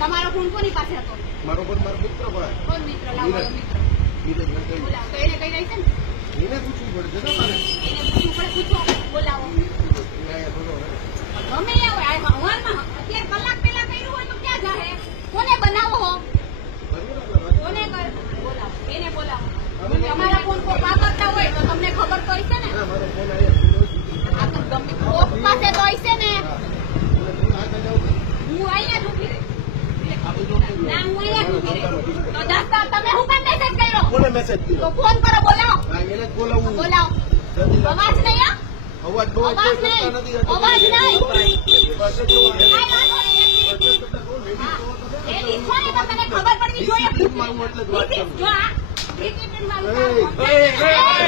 તમારો ફોન કોની પાસે હતો? મારો ફોન મારો મિત્ર ભાઈ. કોણ મિત્ર? લાવો મિત્ર. બોલાવો. તો એને કઈ રહી છે ને? એને પૂછવું પડશે ને મારે. એને પૂછવું પડે. પૂછો. બોલાવો. ગમે એ હોય. હવારમાં અત્યારે કલાક પહેલા કર્યું હોય તો ક્યાં જાહે? કોને બનાવો હો? કોને બોલાવો? એને બોલાવો. તમારા ફોન કોઈ વાપરતા હોય તો તમને ખબર તો હશે ને? મારો ફોન આવ્યો. આ તો ગમે કોક પાસે તો હશે ને. હું અહીંયા જ ઊભી રહી. ના, હું અહીંયા જ ઊભી રહી. તો દસ્તા તમે હું કામ મેસેજ કર્યો? કોને મેસેજ તો કર્યો? ફોન કરો. બોલાવો. હા, એને જ બોલાવું. બોલાવો. અવાજ નહીં આ? અવાજ બહુ અવાજ કોઈ નહીં. કરતા નથી. અવાજ નહીં. પાસે જો કાંઈ વાંધો નહીં. હા. લેડીઝ હોય તો તને ખબર પડવી જોઈએ. મારું એટલે જ વાત કરું. જો આ ડિસિપ્લિન વાળું કામ.